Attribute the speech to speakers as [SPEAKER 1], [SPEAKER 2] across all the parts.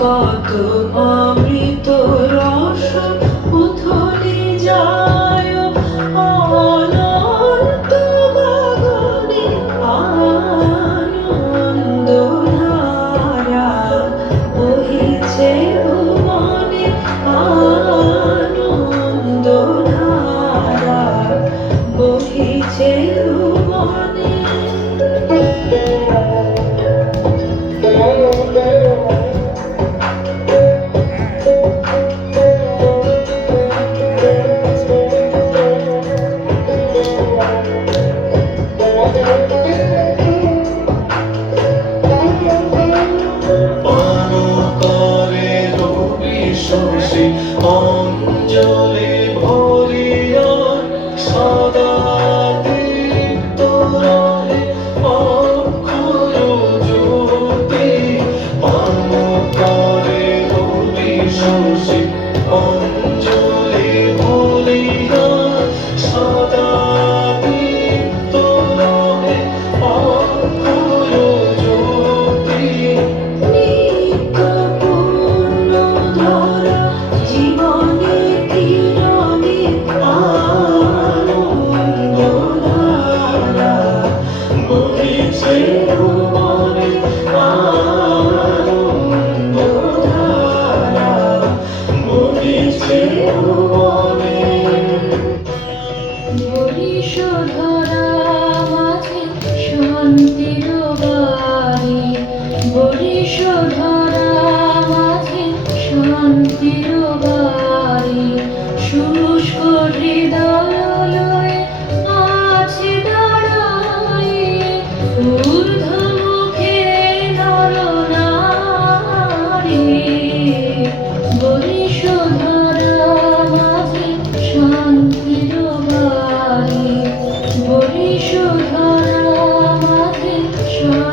[SPEAKER 1] call.
[SPEAKER 2] অঞ্জলি
[SPEAKER 1] 记录我。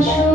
[SPEAKER 1] বসো